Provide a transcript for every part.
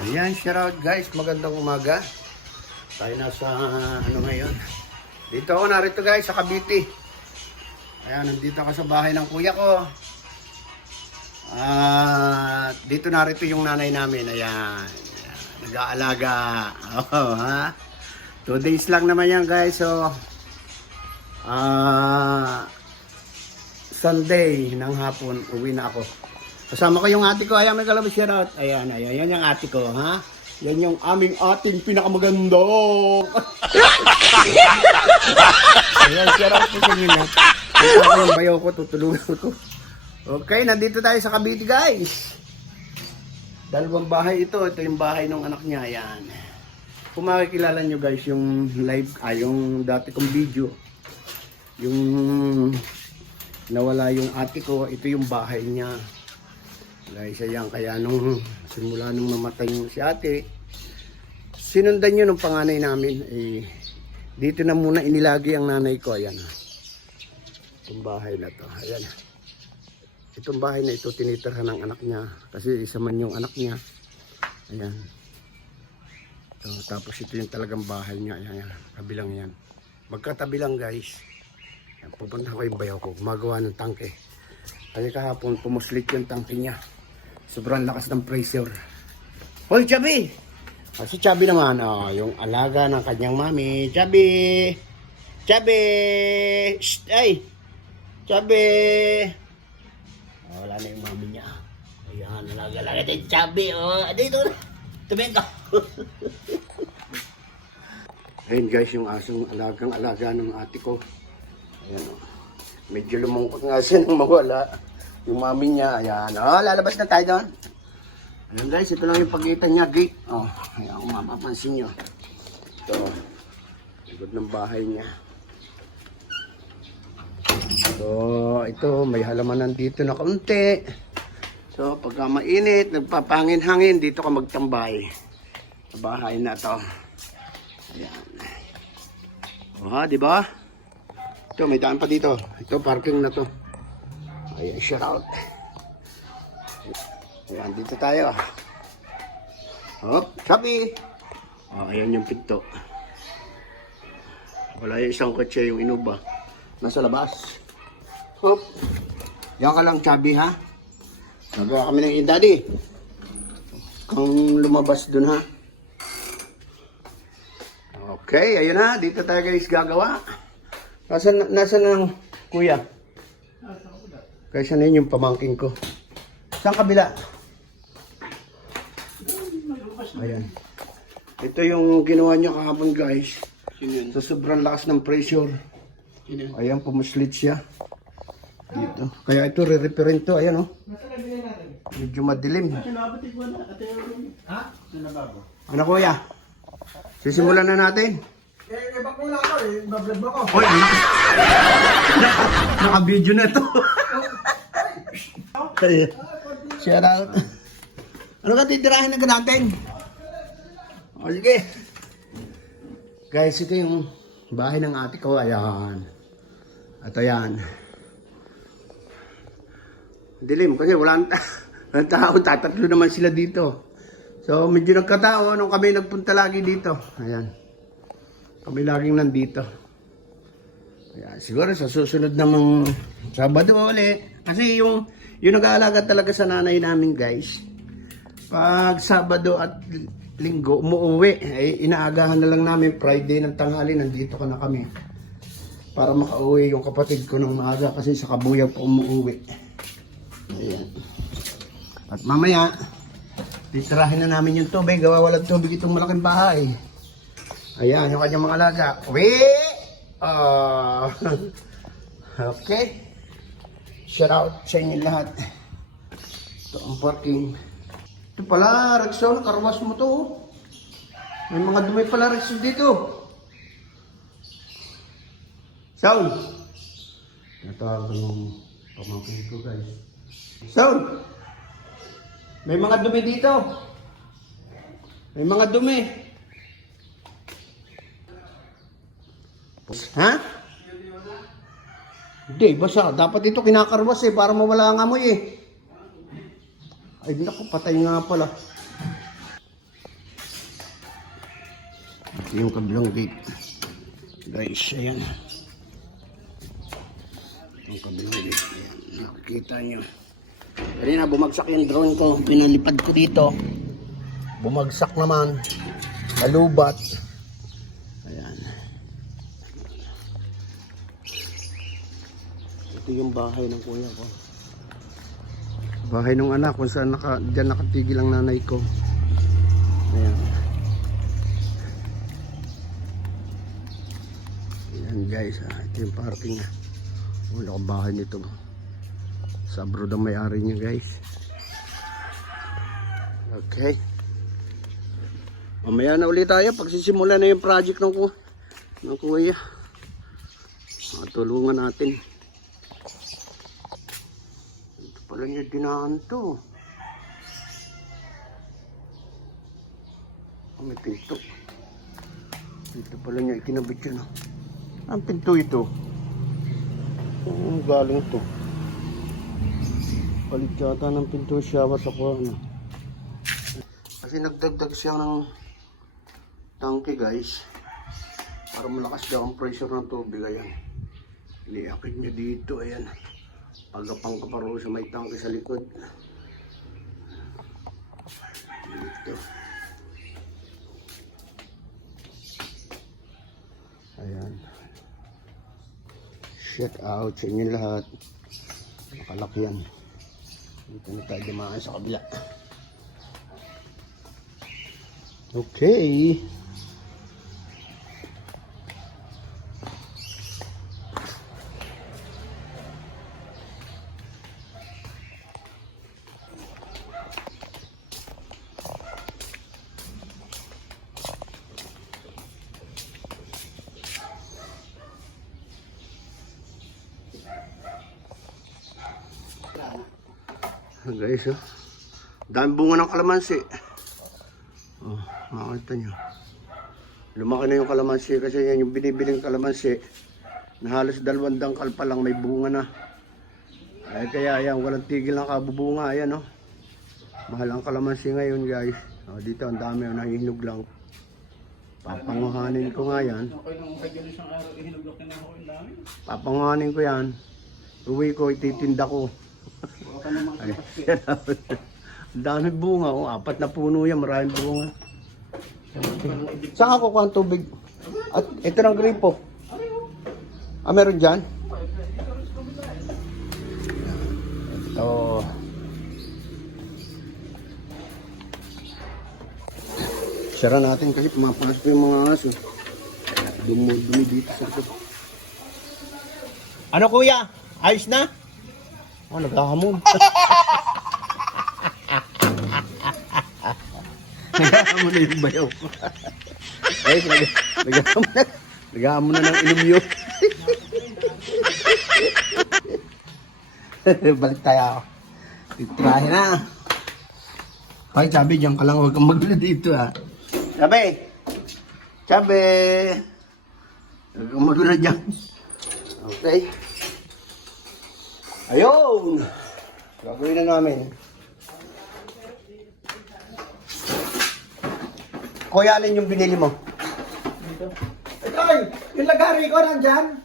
Ayan, shout out guys, magandang umaga. Tayo nasa ngayon. Dito ako narito guys sa Cavite. Ayan, nandito ako sa bahay ng kuya ko. Dito narito yung nanay namin. Ayan, nag-aalaga. Oh, ha? 2 days lang naman yan guys. So, Sunday ng hapon, uwi na ako. Kasama ko yung ate ko. Ayan, may kalabas shout out. Ayan, yan yung ate ko, ha? Yan yung aming ating pinakamaganda. Ayan, shout out po sa inyo na. Ito ko yung bayaw ko, tutulungan ko. Okay, nandito tayo sa Cavite guys. Dalawang bahay ito. Ito yung bahay ng anak niya. Ayan. Kung makikilala nyo guys yung live, yung dati kong video. Yung nawala yung ate ko, ito yung bahay niya. Guys, ayan, kaya nung simula nung namatay si ate, sinundan nyo ng panganay namin, dito na muna inilagi ang nanay ko. Ayan, itong bahay na to. Ayan, itong bahay na ito tinitirhan ng anak niya, kasi isa man yung anak niya. Ayan, so, tapos ito yung talagang bahay niya. Ayan, kabilang yan, magkatabi lang guys. Ayan, pupunta ko yung bayaw ko, gumagawa ng tangke. Kasi kahapon pumuslit yung tangke niya. Sobrang lakas ng pressure. Hoy, Chubby! Si Chubby naman, yung alaga ng kanyang mami. Chubby! Chubby! Shh! Ay! Chubby! Wala na yung mami niya. Ayan, alaga-alaga din Chubby. Dito na. Tumingin ka. Ayun guys, yung asong alagang-alaga ng ate ko. Ayan, medyo lumungkot nga siya nang mawala. Yung mami niya, ayan. Lalabas na tayo doon. Ayan guys, ito lang yung pagitan niya, gate. Ayan, kung mapapansin nyo. Ito, likod ng bahay niya. So, ito, may halamanan dito na kaunti. So, pagka mainit, nagpapangin-hangin, dito ka magtambay. Sa bahay na to. Ayan. Di ba? Ito, may daan pa dito. Ito, parking na to. Ayan, shout out. Ayan, dito tayo. Hop, Chubby. Ayan yung pinto. Wala yung isang kotse, yung inuba. Nasa labas. Hop. Yan ka lang, Chubby, ha? Nagawa kami ng daddy. Kang lumabas dun, ha? Okay, ayun na. Dito tayo guys gagawa. Nasaan ang kuya? Kaysa na yun yung pamangking ko. Saan kabila? Ayan. Ito yung ginawa niya kahapon guys. Sa sobrang lakas ng pressure. Ayan, pumuslit siya. Dito. Kaya ito, re-referent to. Ayan, medyo madilim. Ano kuya? Sisimulan na natin. Bakula ako bablog mo ko. Oy, naka-video na to. Shout out. Ano ka titirahin na natin? O sige. Guys, ito yung bahay ng ate ko. Ayan. At ayan. Dilim kasi walang tao. Tatatlo naman sila dito. So medyo nagkatao nung kami nagpunta lagi dito. Ayan. Kami laging nandito. Ayan. Siguro sa susunod namang Sabado ulit. Kasi yung nag-aalaga talaga sa nanay namin guys, pag Sabado at Linggo umuwi, inaagahan na lang namin Friday ng tanghali, nandito ka na kami para makauwi yung kapatid ko ng maaga kasi sa Kabuyaw po umuwi. Ayan. At mamaya titirahin na namin yung tubig, gawa walang tubig itong malaking bahay. Ayan yung kanyang mga alaga. Uwi! Okay. Shout out sa inyo lahat. Ito ang parking. Ito pala, Rexon, karwas mo to. May mga dumi pala, Rexon, dito. Sound. Natawag ng pamangkin ko, guys. Sound. May mga dumi dito. May mga dumi. Ha? Hindi, basta. Dapat ito kinakarwas para mawala ang amoy Ay, naku, patay nga pala. Yung kabilang gate. Guys, ayan. Yung kabilang gate. Ayan. Nakikita nyo. Kanina bumagsak yung drone ko. Pinalipad ko dito. Bumagsak naman. Nalubat. Ayan. Ito yung bahay ng kuya ko. Bahay ng anak kung saan dyan nakatigil ang nanay ko. Ayan. Ayan guys, ito yung parking. Wala akong bahay nito. Sa abroad ang may-ari niya guys. Okay. Mamaya na ulit tayo pagsisimula na yung project ng kuya. Matulungan natin. Ito pala niya dinaan to. May pinto. Ito pala niya ikinabit yun. Ang pinto ito. Galing to. Palit yata ng pinto siya sa kuha. Kasi nagdagdag siya ng tangke guys. Para malakas daw ang pressure ng tubig. Ayan. Iniakit niya dito. Ayan. Pagkapang kaparo sa may tangke sa likod. Dito. Ayan. Shout out sa inyo lahat. Nakalak yan. Dito na tayo dumaan sa kabila. Okay. Guys, oh. Dami bunga ng kalamansi. Oh, makikita nyo. Lumaki na yung kalamansi kasi yan yung binibiling kalamansi na halos 2 dangkal pa lang may bunga na. Ay kaya yan, walang tigil ng kabubunga. Ayan, oh. Mahal ang kalamansi ngayon guys. Oh, dito ang dami, oh, nahihinog lang. Papanguhanin ko nga yan. Papanguhanin ko yan. Uwi ko, ititinda ko. Ay, ang dami bunga, oh. 4 na puno yan, maraming bunga. Saan ako kuha ang tubig? At ito ng gripo. Ah, meron dyan? Ito. Sara natin kasi pumapasok yung mga aso. Dumi dito sa ito. Ano kuya? Ayos na? Oh, naghahamon. Naghahamon na yung bayaw. Guys, naghahamon na ng inom yun. Balik tayo. Titrahe na. Ay, sabi, dyan ka lang. Huwag kang magulo dito, ha. Sabi. Sabi. Huwag kang magulo dyan. Okay. Ayun! Gagawin na namin. Kuya, alin yung binili mo? Dito. Itoy! Yung lagari ko nandyan.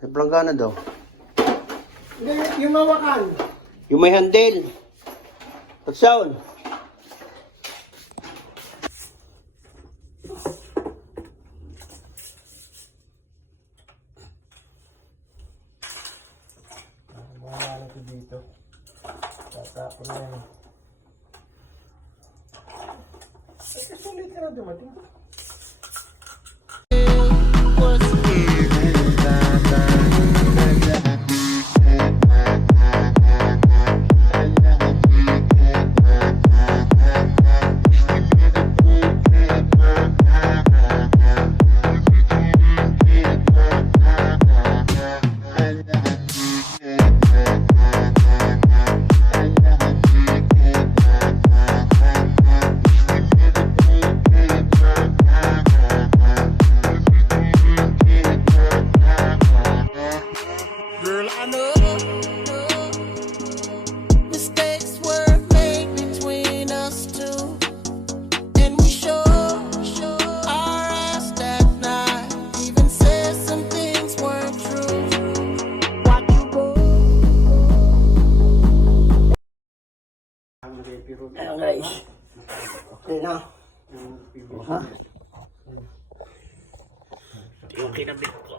Sa Planggana daw. Yung mawakan. Yung may handle. Pagsaon. Mahala ko dito. Tatapon na yun. Ay, kasulit ka na dumating. Ayan guys. Okay na. Ha? Ito yung kinabit ko.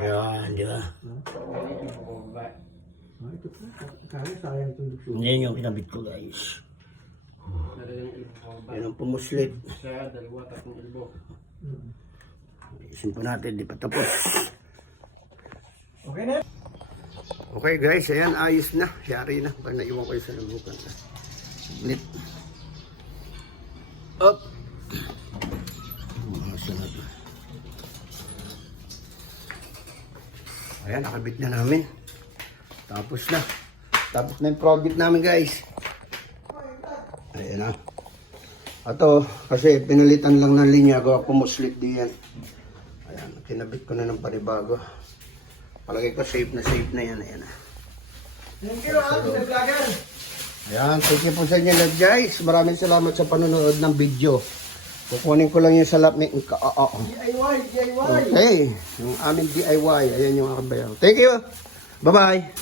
Ayan, di ba? Ito po. Kaya sayang itong dukso. Yan yung kinabit ko guys. Yan ang pumuslit. Isin po natin, di pa tapos. Okay na? Okay guys, ayan, ayos na. Yari na. Pag naiwan ko yung sa nabukan. Lit. Up. Masa na to. Ayan, nakabit na namin. Tapos na. Tapos na yung project namin guys. Ayan na. Ato, kasi pinalitan lang ng linya ko. Pumuslit diyan. Ayan, kinabit ko na ng panibago. Palagay ko safe na yan. Ayan na. Thank you, Mr. Vlogger. Ayan, thank you po sa inyo lahat guys. Maraming salamat sa panonood ng video. Kukunin ko lang yung salap ni DIY. Okay, yung aming DIY. Ayan yung akabayaw. Thank you. Bye-bye.